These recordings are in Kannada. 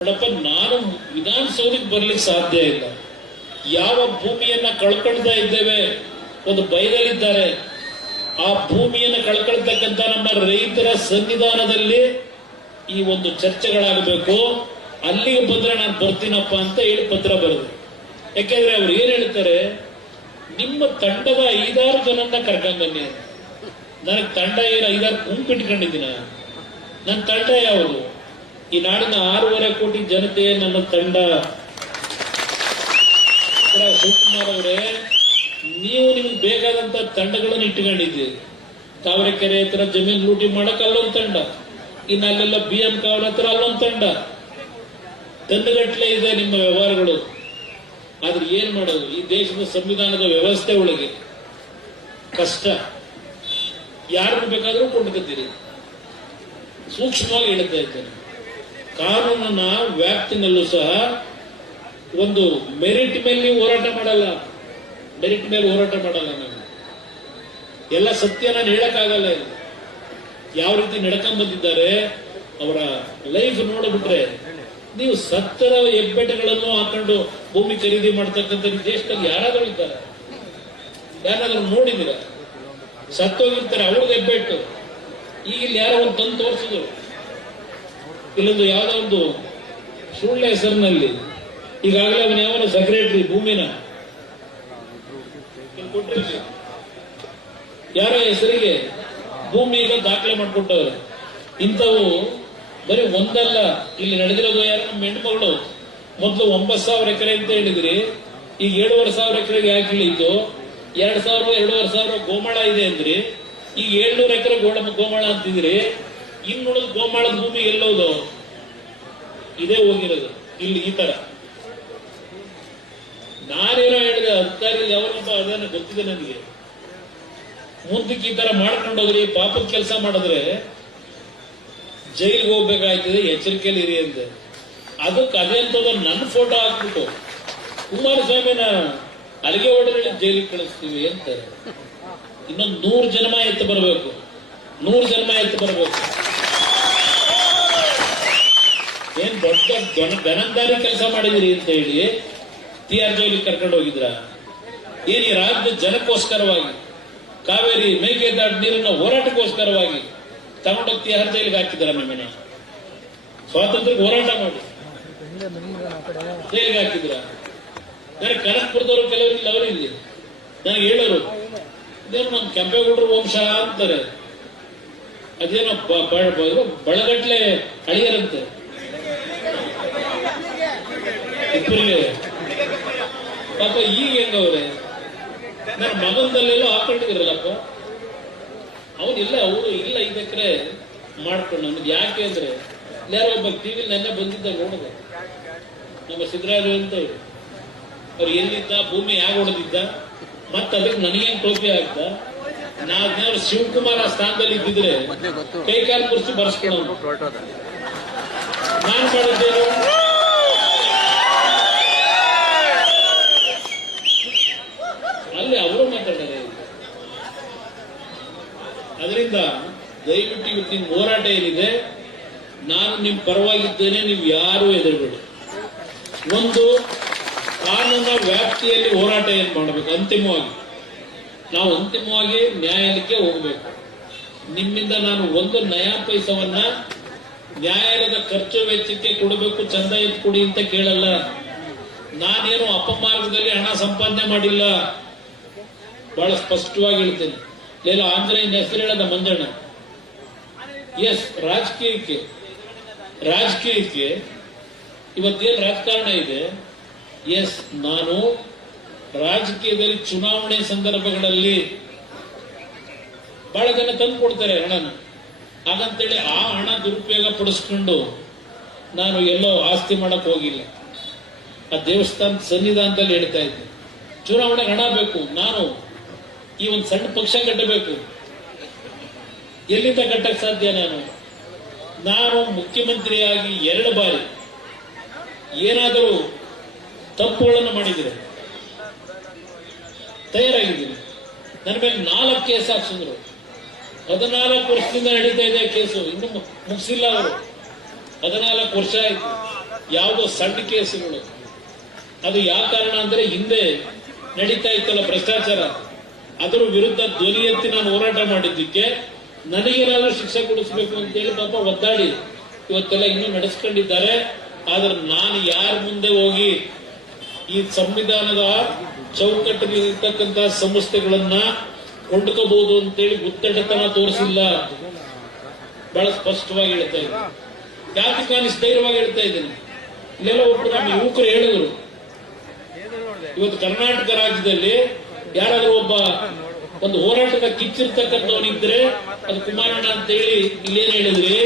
ನೋಡಪ್ಪ, ನಾನು ವಿಧಾನಸೌಧಕ್ಕೆ ಬರ್ಲಿಕ್ಕೆ ಸಾಧ್ಯ ಇಲ್ಲ. ಯಾವ ಭೂಮಿಯನ್ನ ಕಳ್ಕೊಳ್ತಾ ಇದ್ದೇವೆ, ಒಂದು ಬಯದಲ್ಲಿದ್ದಾರೆ. ಆ ಭೂಮಿಯನ್ನ ಕಳ್ಕೊಳ್ತಕ್ಕಂಥ ನಮ್ಮ ರೈತರ ಸನ್ನಿಧಾನದಲ್ಲಿ ಈ ಒಂದು ಚರ್ಚೆಗಳಾಗಬೇಕು. ಅಲ್ಲಿಗೆ ಬಂದ್ರೆ ನಾನು ಬರ್ತೀನಪ್ಪ ಅಂತ ಹೇಳಿ ಪತ್ರ ಬರೆದು. ಯಾಕೆಂದ್ರೆ ಅವ್ರು ಏನ್ ಹೇಳ್ತಾರೆ, ನಿಮ್ಮ ತಂಡದ 5-6 ಜನನ್ನ ಕರ್ಕೊಂಡ್ಬನ್ನಿ. ನನಗೆ ತಂಡ ಏನು 5-6 ಗುಂಪಿಟ್ಕೊಂಡಿದ್ದೀನ? ನನ್ನ ತಂಡ ಯಾವುದು? ಈ ನಾಡಿನ 6.5 ಕೋಟಿ ಜನತೆ ನನ್ನ ತಂಡ. ಶಿವಕುಮಾರ್ ಅವರೇ, ನೀವು ನಿಮ್ಗೆ ಬೇಕಾದಂತ ತಂಡಗಳನ್ನು ಇಟ್ಕೊಂಡಿದ್ದೀರಿ. ತಾವರೆಕೆರೆ ಹತ್ರ ಜಮೀನು ಲೂಟಿ ಮಾಡಕ್ ಅಲ್ಲೊಂದು ತಂಡ, ಇನ್ನು ಅಲ್ಲೆಲ್ಲ BM ಕಾವಲ್ ಹತ್ರ ಅಲ್ಲೊಂದು ತಂಡ. ಟನ್ಗಟ್ಲೆ ಇದೆ ನಿಮ್ಮ ವ್ಯವಹಾರಗಳು. ಆದ್ರೆ ಏನ್ ಮಾಡೋದು? ಈ ದೇಶದ ಸಂವಿಧಾನದ ವ್ಯವಸ್ಥೆ ಒಳಗೆ ಕಷ್ಟ. ಯಾರನ್ನು ಬೇಕಾದ್ರೂ ಕೊಂಡ್ಕೊತೀರಿ. ಸೂಕ್ಷ್ಮವಾಗಿ ಹೇಳ್ತಾ ಇದ್ದೇನೆ, ಕಾನೂನಿನ ವ್ಯಾಪ್ತಿನಲ್ಲೂ ಸಹ ಒಂದು ಮೆರಿಟ್ ಮೇಲೆ ನೀವು ಹೋರಾಟ ಮಾಡಲ್ಲ. ಮೆರಿಟ್ ಮೇಲೆ ಹೋರಾಟ ಮಾಡಲ್ಲ. ನಾನು ಎಲ್ಲ ಸತ್ಯ ನಾನು ಹೇಳಕ್ಕಾಗಲ್ಲ. ಯಾವ ರೀತಿ ನಡ್ಕೊಂಡ್ ಬಂದಿದ್ದಾರೆ ಅವರ ಲೈಫ್ ನೋಡ್ಬಿಟ್ರೆ, ನೀವು 70 ಹೆಬ್ಬೆಟ್ಟಗಳನ್ನು ಹಾಕೊಂಡು ಭೂಮಿ ಖರೀದಿ ಮಾಡ್ತಕ್ಕಂಥ ದೇಶದಲ್ಲಿ ಯಾರಾದ್ರೂ ಇದ್ದಾರೆ? ಯಾರಾದ್ರೂ ನೋಡಿದಿರ? ಸತ್ತೋಗಿರ್ತಾರೆ, ಅವ್ರದ್ದು ಹೆಬ್ಬೆಟ್ಟು. ಈಗ ಇಲ್ಲಿ ಯಾರೋ ಒಂದು ತಂದು ತೋರಿಸಿದ್ರು, ಇಲ್ಲೊಂದು ಯಾವ್ದೋ ಒಂದು ಸುಳ್ಳ ಹೆಸರಿನಲ್ಲಿ ಈಗಾಗಲೇ ಅವನ ಯಾವನ ಸೆಕ್ರೆಟರಿ ಭೂಮಿನ ಯಾರ ಹೆಸರಿಗೆ ಭೂಮಿ ಈಗ ದಾಖಲೆ ಮಾಡಿಕೊಟ್ಟವ್ರೆ. ಇಂಥವು ಬರೀ ಒಂದಲ್ಲ, ಇಲ್ಲಿ ನಡೆದಿರೋದು ಯಾರು ನಮ್ಮ ಹೆಣ್ಮಗಳು. ಮೊದಲು 9,000 ಎಕರೆ ಅಂತ ಹೇಳಿದ್ರಿ, ಈಗ 7,500 ಎಕರೆಗೆ ಯಾಕೆ ಇಳಿತು? 2,000-2,500 ಗೋಮಾಳ ಇದೆ ಅಂದ್ರಿ, ಈಗ 700 ಎಕರೆ ಗೋಮಾಳ ಅಂತಿದ್ರಿ. ಇನ್ನುಳಿದ ಗೋಮಾಳದ ಭೂಮಿ ಎಲ್ಲೋದು? ಇದೇ ಹೋಗಿರೋದು ಇಲ್ಲಿ. ಈ ತರ ನಾನೇನೋ ಹೇಳಿದೆ, ಅಧಿಕಾರಿ ಯಾವನೊಬ್ಬ ಅದನ್ನ ಗೊತ್ತಿದೆ ನನಗೆ. ಮುಂದಕ್ಕೆ ಈ ತರ ಮಾಡ್ಕೊಂಡೋಗ್ರಿ, ಪಾಪದ ಕೆಲಸ ಮಾಡಿದ್ರೆ ಜೈಲಿಗೆ ಹೋಗ್ಬೇಕಾಯ್ತದೆ, ಎಚ್ಚರಿಕೆಯಲ್ಲಿ ಇರಿ ಅಂದೆ. ಅದಕ್ಕೆ ಅದೇ ಅಂತದ ನನ್ನ ಫೋಟೋ ಹಾಕ್ಬಿಟ್ಟು ಕುಮಾರಸ್ವಾಮಿನ ಅಲ್ಲಿಗೆ ಹೊಡೆದ್ರೆ ಜೈಲಿಗೆ ಕಳಿಸ್ತೀವಿ ಅಂತಾರೆ. ಇನ್ನೊಂದು 100 ಜನ್ಮ ಎತ್ತು ಬರಬೇಕು, 100 ಜನ್ಮ ಎತ್ತು ಬರಬೇಕು. ಏನ್ ದೊಡ್ಡ ಘನಂದಾರಿ ಕೆಲಸ ಮಾಡಿದಿರಿ ಅಂತ ಹೇಳಿ TR ಜೈಲಿಗೆ ಕರ್ಕೊಂಡು ಹೋಗಿದ್ರ? ಏನ್ ಈ ರಾಜ್ಯದ ಜನಕ್ಕೋಸ್ಕರವಾಗಿ, ಕಾವೇರಿ ಮೇಕೆದಾಟು ನೀರಿನ ಹೋರಾಟಕ್ಕೋಸ್ಕರವಾಗಿ ತಗೊಂಡೋಗಿ TR ಜೈಲಿಗೆ ಹಾಕಿದಾರ? ನಮ್ಮನೆ ಸ್ವಾತಂತ್ರ್ಯಕ್ಕೆ ಹೋರಾಟ ಮಾಡಿ ಜೈಲಿಗೆ ಹಾಕಿದ್ರ? ನನಗೆ ಕನಕಪುರದವರು ಕೆಲವರಿಲ್ಲ, ಅವರು ಇಲ್ಲಿ ನನಗೆ ಹೇಳೋರು, ಇದೇನು ನಮ್ಮ ಕೆಂಪೇಗೌಡರು ವಂಶ ಅಂತಾರೆ. ಅದೇನೋ ಬಳಗಟ್ಲೆ ಅಳಿಯರಂತೆ ಇಬ್ಬರಿಗೆ. ಪಾಪ ಈಗ ಹೆಂಗವ್ರೆ? ನನ್ನ ಮಗನದಲ್ಲೆಲ್ಲೋ ಹಾಕೊಂಡಿದ್ರಲ್ಲಪ್ಪ, ಅವನಿಲ್ಲ, ಅವರು ಇಲ್ಲ 5 ಎಕರೆ ಮಾಡ್ಕೊಂಡು. ನಮ್ಗೆ ಯಾಕೆ ಅಂದ್ರೆ, ಯಾರೋ ಒಬ್ಬ ಟಿವಿಲಿ ನೆನ್ನೆ ಬಂದಿದ್ದ ನೋಡಿದೆ, ನಮ್ಮ ಸಿದ್ದರಾಮಯ್ಯ ಅಂತ ಹೇಳಿ. ಅವ್ರು ಎಲ್ಲಿದ್ದ, ಭೂಮಿ ಯಾಕೆ ಹೊಡೆದಿದ್ದ, ಮತ್ತೆ ಅದಕ್ಕೆ ನನಗೇನು ಟೋಪಿ ಆಗ್ತ? ನಾವ್ ಶಿವಕುಮಾರ್ ಆ ಸ್ಥಾನದಲ್ಲಿ ಇದ್ದಿದ್ರೆ ಕೈಕಾಲು ಮುರಿಸಿ ಬರ್ಸ್ಕೊಳ್ಳೋದು. ನಾನ್ ಮಾಡಿದ್ದೇನು? ಅಲ್ಲಿ ಅವರು ಮಾತಾಡ್ತಾರೆ. ಅದರಿಂದ ದಯವಿಟ್ಟು ಇವತ್ತು ನಿಮ್ ಹೋರಾಟ ಏನಿದೆ, ನಾನು ನಿಮ್ ಪರವಾಗಿದ್ದೇನೆ, ನೀವು ಯಾರು ಹೆದರಬೇಡಿ. ಒಂದು ಕಾನೂನಿನ ವ್ಯಾಪ್ತಿಯಲ್ಲಿ ಹೋರಾಟ ಏನ್ ಮಾಡಬೇಕು, ಅಂತಿಮವಾಗಿ ನಾವು ನ್ಯಾಯಾಲಯಕ್ಕೆ ಹೋಗಬೇಕು. ನಿಮ್ಮಿಂದ ನಾನು 1 ನಯಾ ಪೈಸವನ್ನ ನ್ಯಾಯಾಲಯದ ಖರ್ಚು ವೆಚ್ಚಕ್ಕೆ ಕೊಡಬೇಕು, ಚಂದ ಎತ್ತು ಕೊಡಿ ಅಂತ ಕೇಳಲ್ಲ. ನಾನೇನು ಅಪಮಾರ್ಗದಲ್ಲಿ ಹಣ ಸಂಪಾದನೆ ಮಾಡಿಲ್ಲ, ಬಹಳ ಸ್ಪಷ್ಟವಾಗಿ ಹೇಳ್ತೇನೆ. ಇಲ್ಲ ಆಂಜನೇಯನ ಹೆಸರು ಹೇಳದ ಮಂಜಣ್ಣ. ಎಸ್, ರಾಜಕೀಯಕ್ಕೆ ಇವತ್ತೇನು ರಾಜಕಾರಣ ಇದೆ. ಎಸ್, ನಾನು ರಾಜಕೀಯದಲ್ಲಿ ಚುನಾವಣೆ ಸಂದರ್ಭಗಳಲ್ಲಿ ಬಹಳ ಜನ ತಂದು ಕೊಡ್ತಾರೆ ಹಣನ. ಹಾಗಂತೇಳಿ ಆ ಹಣ ದುರುಪಯೋಗ ಪಡಿಸ್ಕೊಂಡು ನಾನು ಎಲ್ಲೋ ಆಸ್ತಿ ಮಾಡಕ್ ಹೋಗಿಲ್ಲ. ಆ ದೇವಸ್ಥಾನ ಸನ್ನಿಧಾನದಲ್ಲಿ ಹೇಳ್ತಾ ಇದ್ದೆ, ಚುನಾವಣೆಗೆ ಹಣ ಬೇಕು, ನಾನು ಈ ಒಂದು ಸಣ್ಣ ಪಕ್ಷ ಕಟ್ಟಬೇಕು. ಎಲ್ಲಿಂದ ಕಟ್ಟಕ್ ಸಾಧ್ಯ? ನಾನು ಮುಖ್ಯಮಂತ್ರಿಯಾಗಿ 2 ಬಾರಿ ಏನಾದರೂ ತಪ್ಪುಗಳನ್ನು ಮಾಡಿದರೆ ತಯಾರಾಗಿದ್ದೀನಿ. ನನ್ನ ಮೇಲೆ 4 ಕೇಸ್ ಹಾಕ್ಸಿದ್ರು. 14 ವರ್ಷದಿಂದ ನಡೀತಾ ಇದೆ ಕೇಸು, ಇನ್ನು ಮುಗಿಸಿಲ್ಲ ಅವರು. 14 ವರ್ಷ ಆಯ್ತು. ಯಾವುದೋ ಸಣ್ಣ ಕೇಸುಗಳು. ಅದು ಯಾವ ಕಾರಣ ಅಂದ್ರೆ ಹಿಂದೆ ನಡೀತಾ ಇತ್ತಲ್ಲ ಭ್ರಷ್ಟಾಚಾರ, ಅದರ ವಿರುದ್ಧ ಧ್ವನಿ ಎತ್ತಿ ನಾನು ಹೋರಾಟ ಮಾಡಿದ್ದಕ್ಕೆ ನನಗೇನಾದ್ರೂ ಶಿಕ್ಷೆ ಕೊಡಿಸಬೇಕು ಅಂತೇಳಿ ಪಾಪ ಒದ್ದಾಡಿ ಇವತ್ತೆಲ್ಲ ಇನ್ನೂ ನಡೆಸ್ಕೊಂಡಿದ್ದಾರೆ. ಆದ್ರೆ ನಾನು ಯಾರ ಮುಂದೆ ಹೋಗಿ ಈ ಸಂವಿಧಾನದ ಚೌಕಟ್ಟಿನಲ್ಲಿರ್ತಕ್ಕಂತಹ ಸಂಸ್ಥೆಗಳನ್ನ ಕೊಂಡ್ಕೋಬಹುದು ಅಂತೇಳಿ ಒತ್ತಡತನ ತೋರಿಸಿಲ್ಲ. ಬಹಳ ಸ್ಪಷ್ಟವಾಗಿ ಹೇಳ್ತಾ ಇದ್ದೀನಿ. ಯಾಕೆ ನಾನು ಧೈರ್ಯವಾಗಿ ಹೇಳ್ತಾ ಇದ್ದೀನಿ, ಇಲ್ಲೆಲ್ಲ ಒಬ್ಬರು ನಮ್ಮ ಯುವಕರು ಹೇಳಿದ್ರು, ಇವತ್ತು ಕರ್ನಾಟಕ ರಾಜ್ಯದಲ್ಲಿ ಯಾರಾದ್ರೂ ಒಂದು ಹೋರಾಟದ ಕಿಚ್ಚಿರ್ತಕ್ಕಂಥವನಿದ್ರೆ ಅದು ಕುಮಾರಣ್ಣ ಅಂತೇಳಿ ಇಲ್ಲೇನು ಹೇಳಿದ್ರಿ.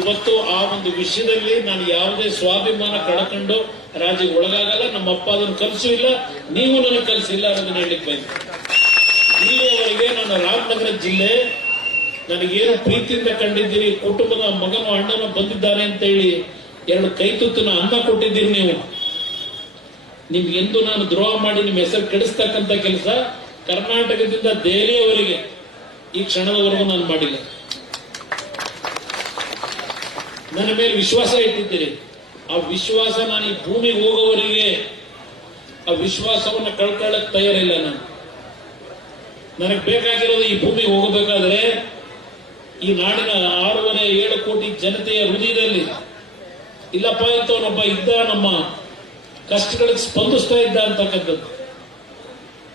ಇವತ್ತು ಆ ಒಂದು ವಿಷಯದಲ್ಲಿ ನಾನು ಯಾವುದೇ ಸ್ವಾಭಿಮಾನ ಕಳ್ಕೊಂಡು ರಾಜ್ಯಕ್ಕೆ ಒಳಗಾಗಲ್ಲ. ನಮ್ಮ ಅಪ್ಪ ಅದನ್ನು ಕಲಿಸಿಲ್ಲ, ನೀವು ನನಗೆ ಕಲಿಸಿಲ್ಲ ಅನ್ನೋದನ್ನ ಹೇಳಲಿಕ್ಕೆ ಬಯಸ್ತೇನೆ. ಇಲ್ಲಿಯವರೆಗೆ ನನ್ನ ರಾಮನಗರ ಜಿಲ್ಲೆ ನನಗೇನು ಪ್ರೀತಿಯಿಂದ ಕಂಡಿದ್ದೀರಿ, ಕುಟುಂಬದ ಮಗನು ಅಣ್ಣನು ಬಂದಿದ್ದಾನೆ ಅಂತ ಹೇಳಿ 2 ಕೈ ತುತ್ತಿನ ಅನ್ನ ಕೊಟ್ಟಿದ್ದೀರಿ. ನೀವು ನಿಮ್ಗೆಂದು ನಾನು ದ್ರೋಹ ಮಾಡಿ ನಿಮ್ಮ ಹೆಸರು ಕೆಡಿಸ್ತಕ್ಕಂಥ ಕೆಲಸ ಕರ್ನಾಟಕದಿಂದ ದೆಹಲಿಯವರೆಗೆ ಈ ಕ್ಷಣದವರೆಗೂ ನಾನು ಮಾಡಿಲ್ಲ. ನನ್ನ ಮೇಲೆ ವಿಶ್ವಾಸ ಇಟ್ಟಿದ್ದೀರಿ. ಆ ವಿಶ್ವಾಸ ನಾನು ಈ ಭೂಮಿಗೆ ಹೋಗೋವರೆಗೆ ಆ ವಿಶ್ವಾಸವನ್ನು ಕಳ್ಕೊಳ್ಳಕ್ ತಯಾರಿಲ್ಲ. ನನಗೆ ಬೇಕಾಗಿರೋದು ಈ ಭೂಮಿಗೆ ಹೋಗಬೇಕಾದ್ರೆ ಈ ನಾಡಿನ 6.5-7 ಕೋಟಿ ಜನತೆಯ ಹೃದಯದಲ್ಲಿ ಇಲ್ಲಪ್ಪ ಇಂಥವನೊಬ್ಬ ಇದ್ದ, ನಮ್ಮ ಕಷ್ಟಗಳಿಗೆ ಸ್ಪಂದಿಸ್ತಾ ಇದ್ದ ಅಂತಕ್ಕಂಥದ್ದು.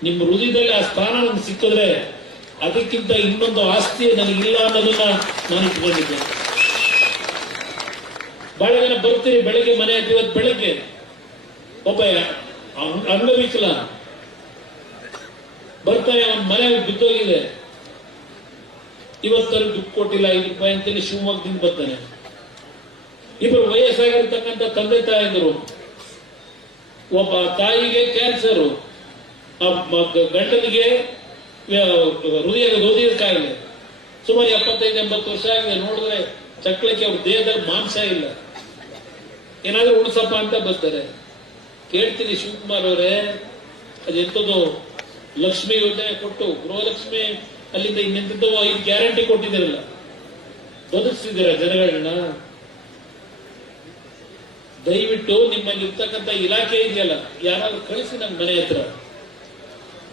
ನಿಮ್ಮ ಹೃದಯದಲ್ಲಿ ಆ ಸ್ಥಾನ ನನಗೆ ಸಿಕ್ಕಿದ್ರೆ ಅದಕ್ಕಿಂತ ಇನ್ನೊಂದು ಆಸ್ತಿ ನನಗಿಲ್ಲ ಅನ್ನೋದನ್ನ ನಾನು ಇಟ್ಕೊಂಡಿದ್ದೆ. ಬಹಳ ಜನ ಬರ್ತೀರಿ ಬೆಳಗ್ಗೆ ಮನೆ ಹತ್ತಿ, ಇವತ್ತು ಬೆಳಗ್ಗೆ ಒಬ್ಬ ಅಂಗವಿಕಲ ಬರ್ತಾನೆ, ಅವನ ಮನೆ ಬಿದ್ದೋಗಿದೆ, ಇವತ್ತಲ್ಲಿ ದುಡ್ಡು ಕೊಟ್ಟಿಲ್ಲ 5 ರೂಪಾಯಿ ಅಂತೇಳಿ ಶಿವಮೊಗ್ಗದಿಂದ ಬರ್ತಾನೆ. ಇಬ್ಬರು ವಯಸ್ಸಾಗಿರ್ತಕ್ಕಂಥ ತಂದೆ ತಾಯಿಗಳು, ಒಬ್ಬ ತಾಯಿಗೆ ಕ್ಯಾನ್ಸರ್, ಗಂಡನಿಗೆ ಹೃದಯದ ಕಾಯಿಲೆ, ಸುಮಾರು 75-80 ವರ್ಷ ಆಗಿದೆ. ನೋಡಿದ್ರೆ ಚಕ್ಳಕ್ಕೆ ಅವ್ರ ದೇಹದಲ್ಲಿ ಮಾಂಸ ಇಲ್ಲ, ಏನಾದ್ರೂ ಉಳಿಸಪ್ಪ ಅಂತ ಬರ್ತಾರೆ. ಕೇಳ್ತೀನಿ, ಶಿವಕುಮಾರ್ ಅವರೇ ಅದೆಂಥದ್ದು ಲಕ್ಷ್ಮಿ ಯೋಜನೆ ಕೊಟ್ಟು ಗೃಹಲಕ್ಷ್ಮಿ ಅಲ್ಲಿಂದ ಇನ್ನೆಂಥದ್ದು 5 ಗ್ಯಾರಂಟಿ ಕೊಟ್ಟಿದ್ದೀರಲ್ಲ, ಬದುಕಿಸಿದ್ದೀರ ಜನಗಳನ್ನ? ದಯವಿಟ್ಟು ನಿಮ್ಮಲ್ಲಿ ಇರ್ತಕ್ಕಂಥ ಇಲಾಖೆ ಇದೆಯಲ್ಲ, ಯಾರಾದ್ರೂ ಕಳಿಸಿ ನನ್ನ ಮನೆ ಹತ್ರ.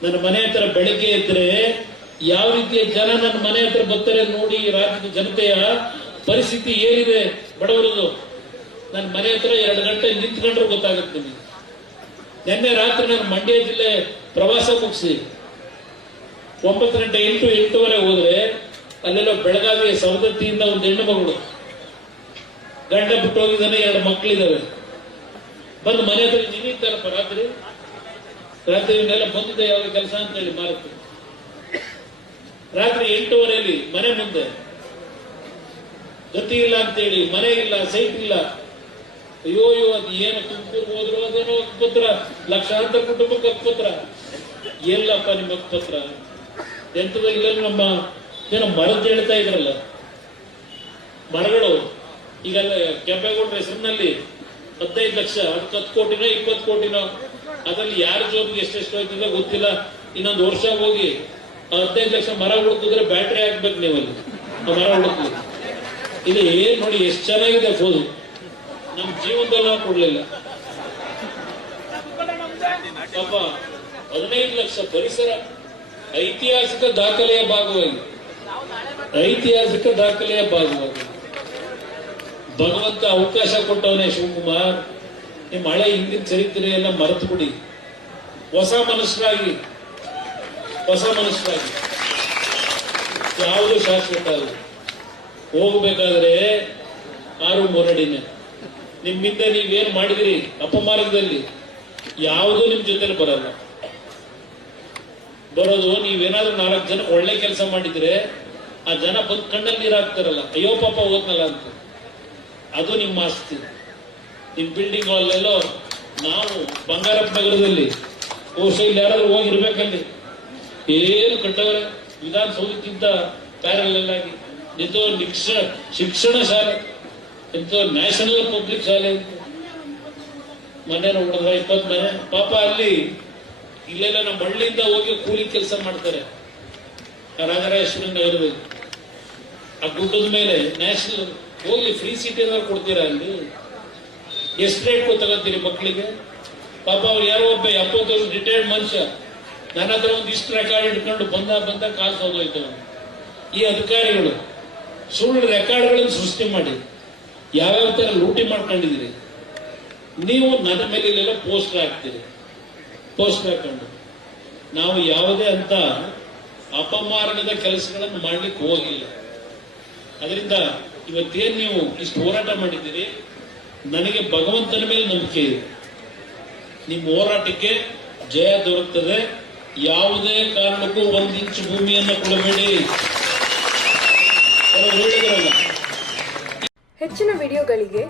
ನನ್ನ ಮನೆ ಹತ್ರ ಬೆಳಗ್ಗೆ ಇದ್ರೆ ಯಾವ ರೀತಿಯ ಜನ ನನ್ನ ಮನೆ ಹತ್ರ ಬರ್ತಾರೆ ನೋಡಿ. ರಾಜ್ಯದ ಜನತೆಯ ಪರಿಸ್ಥಿತಿ ಏನಿದೆ ಬಡವರದು. ನನ್ನ ಮನೆ ಹತ್ರ 2 ಗಂಟೆ ನಿಂತ್ಕೊಂಡ್ರೆ ಗೊತ್ತಾಗುತ್ತೆ ನಿಮಗೆ. ನಿನ್ನೆ ರಾತ್ರಿ ನಾನು ಮಂಡ್ಯ ಜಿಲ್ಲೆ ಪ್ರವಾಸ ಮುಗಿಸಿ 9 ಗಂಟೆ 8-8:30 ಹೋದ್ರೆ ಅಲ್ಲೆಲ್ಲ ಬೆಳಗಾವಿಯ ಸವದತ್ತಿಯಿಂದ ಒಂದು ಹೆಣ್ಣು ಮಗಳು, ಗಂಡ ಬಿಟ್ಟು ಹೋಗಿದ್ದಾನೆ, 2 ಮಕ್ಕಳಿದ್ದಾವೆ. ಬಂದು ಮನೆ ಹತ್ರ ನಿಂತಿದ್ದಾರಪ್ಪ ರಾತ್ರಿ ಇನ್ನೆಲ್ಲ ಬಂದಿದೆ ಯಾವ ಕೆಲಸ ಅಂತ ಹೇಳಿ ಮಾರುತ್ತೆ. ರಾತ್ರಿ 8:30 ಮನೆ ಮುಂದೆ ಗತಿ ಇಲ್ಲ ಅಂತೇಳಿ, ಮನೆ ಇಲ್ಲ, ಸೈಟ್ ಇಲ್ಲ. ಅಯ್ಯೋ ಅದು ಏನು ತುಮಕೂರು ಹೋದ್ರು ಅದೇನೋ ಪತ್ರ, ಲಕ್ಷಾಂತರ ಕುಟುಂಬಕ್ಕೆ ಪತ್ರ. ಎಲ್ಲಪ್ಪ ನಿಮ್ಮ ಪತ್ರ ಎಂತದ ಇಲ್ಲ. ನಮ್ಮ ಏನೋ ಮರದ್ದು ಹೇಳ್ತಾ ಇದ್ರಲ್ಲ, ಮರಗಳು ಈಗೆಲ್ಲ ಕೆಂಪೇಗೌಡರ ಹೆಸರಿನಲ್ಲಿ 15 ಲಕ್ಷ, ಅದಕ್ಕೆ 10 ಕೋಟಿನೋ 20 ಕೋಟಿನೋ, ಅದರಲ್ಲಿ ಯಾರ ಜೋಬಿಗೆ ಎಷ್ಟೆಷ್ಟು ಹೋಯ್ತದ ಗೊತ್ತಿಲ್ಲ. ಇನ್ನೊಂದು ವರ್ಷ ಹೋಗಿ 15 ಲಕ್ಷ ಮರ ಹುಡುಕಿದ್ರೆ ಬ್ಯಾಟ್ರಿ ಹಾಕ್ಬೇಕು ನೀವಲ್ಲಿ, ಆ ಮರ ಹುಡುಕಿ. ಇದು ಏನ್ ನೋಡಿ ಎಷ್ಟು ಚೆನ್ನಾಗಿದೆ ಫೋನ್, ನಮ್ ಜೀವನದಲ್ಲಿ ನಾವು ಕೊಡ್ಲಿಲ್ಲ. ಪಾಪ 15 ಲಕ್ಷ ಪರಿಸರ ಐತಿಹಾಸಿಕ ದಾಖಲೆಯ ಭಾಗವಾಗಿ ಭಗವಂತ ಅವಕಾಶ ಕೊಟ್ಟವನೇ. ಶಿವಕುಮಾರ್, ನಿಮ್ಮ ಹಳೆ ಹಿಂದಿನ ಚರಿತ್ರೆ ಎಲ್ಲ ಮರೆತು ಬಿಡಿ, ಹೊಸ ಮನುಷ್ಯರಾಗಿ ಯಾವುದು ಶಾಶ್ವತ ಅಲ್ಲ. ಹೋಗ್ಬೇಕಾದ್ರೆ 6 ಮೊರಡಿನೇ. ನಿಮ್ಮಿಂದ ನೀವೇನ್ ಮಾಡಿದಿರಿ ಅಪಮಾರ್ಗದಲ್ಲಿ ಯಾವುದೂ ನಿಮ್ ಜೊತೆಲಿ ಬರಲ್ಲ. ಬರೋದು ನೀವೇನಾದ್ರೂ 4 ಜನ ಒಳ್ಳೆ ಕೆಲಸ ಮಾಡಿದ್ರೆ ಆ ಜನ ಬಂದು ಕಣ್ಣಲ್ಲಿ ನೀರು ಹಾಕ್ತಾರಲ್ಲ, ಅಯ್ಯೋ ಪಾಪ ಹೋದ್ನಲ್ಲ ಅಂತ. ಅದು ನಿಮ್ಮ ಆಸ್ತಿ. ನಿಮ್ ಬಿಲ್ಡಿಂಗ್ ಅಲ್ಲೆಲ್ಲೋ ನಾವು ಬಂಗಾರಪ್ಪ ನಗರದಲ್ಲಿ ಬಹುಶಃ ಇಲ್ಲಿ ಯಾರಾದ್ರೂ ಹೋಗಿರ್ಬೇಕಲ್ಲಿ, ಏನು ಕಟ್ಟವರೆ ವಿಧಾನಸೌಧಕ್ಕಿಂತ ಪ್ಯಾರಲ್ ಆಗಿ ನಿಂತು ಶಿಕ್ಷಣ ಶಾಲೆ, ಎಂತ ನ್ಯಾಷನಲ್ ಪಬ್ಲಿಕ್ ಶಾಲೆ ಅಂತ ಮನೆ ನೋಡಿದ್ರೆ 20 ಮನೆ. ಪಾಪ ಅಲ್ಲಿ ಇಲ್ಲೆಲ್ಲ ನಮ್ಮ ಹಳ್ಳಿಯಿಂದ ಹೋಗಿ ಕೂಲಿ ಕೆಲಸ ಮಾಡ್ತಾರೆ. ರಾಜರಾಜೇಶ್ವರಿ ನಗರದಲ್ಲಿ ಆ ಗುಡ್ಡದ ಮೇಲೆ ನ್ಯಾಷನಲ್ ಹೋಗ್ಲಿ ಫ್ರೀ ಸೀಟ್ ಏನಾದ್ರು ಕೊಡ್ತೀರಾ ಅಲ್ಲಿ? ಎಷ್ಟು ರೇಟ್ ತಗೋತೀರಿ ಮಕ್ಕಳಿಗೆ? ಪಾಪ ಅವ್ರು ಯಾರೋ ಒಬ್ಬ 70 ವರ್ಷ ರಿಟೈರ್ಡ್ ಮನುಷ್ಯ ನನ್ನ ಹತ್ರ ಒಂದು ಇಷ್ಟು ರೆಕಾರ್ಡ್ ಇಟ್ಕೊಂಡು ಬಂದ ಕಾಸು ಹೋಗೋಯ್ತು. ಈ ಅಧಿಕಾರಿಗಳು ಸುಳ್ಳು ರೆಕಾರ್ಡ್ಗಳನ್ನು ಸೃಷ್ಟಿ ಮಾಡಿ ಯಾವ್ಯಾವ ತರ ಲೂಟಿ ಮಾಡ್ಕೊಂಡಿದ್ದೀರಿ. ನೀವು ನನ್ನ ಮೇಲೆ ಇಲ್ಲೆಲ್ಲ ಪೋಸ್ಟರ್ ಹಾಕ್ತೀರಿ. ಪೋಸ್ಟರ್ ಹಾಕೊಂಡು ನಾವು ಯಾವುದೇ ಅಂತ ಅಪಮಾನದ ಕೆಲಸಗಳನ್ನು ಮಾಡ್ಲಿಕ್ಕೆ ಹೋಗಿಲ್ಲ. ಅದರಿಂದ ಇವತ್ತೇನು ನೀವು ಇಷ್ಟು ಹೋರಾಟ ಮಾಡಿದ್ದೀರಿ, ನನಗೆ ಭಗವಂತನ ಮೇಲೆ ನಂಬಿಕೆ ಇದೆ. ನಿಮ್ಮ ಹೋರಾಟಕ್ಕೆ ಜಯ ದೊರಕುತ್ತದೆ. ಯಾವುದೇ ಕಾರಣಕ್ಕೂ 1 ಇಂಚು ಭೂಮಿಯನ್ನು ಕೊಡಬೇಡಿ. ಹೆಚ್ಚಿನ ವಿಡಿಯೋಗಳಿಗೆ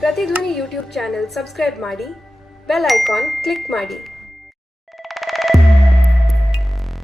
ಪ್ರತಿಧ್ವನಿ ಯೂಟ್ಯೂಬ್ ಚಾನೆಲ್ ಸಬ್ಸ್ಕ್ರೈಬ್ ಮಾಡಿ, ಬೆಲ್ ಐಕಾನ್ ಕ್ಲಿಕ್ ಮಾಡಿ.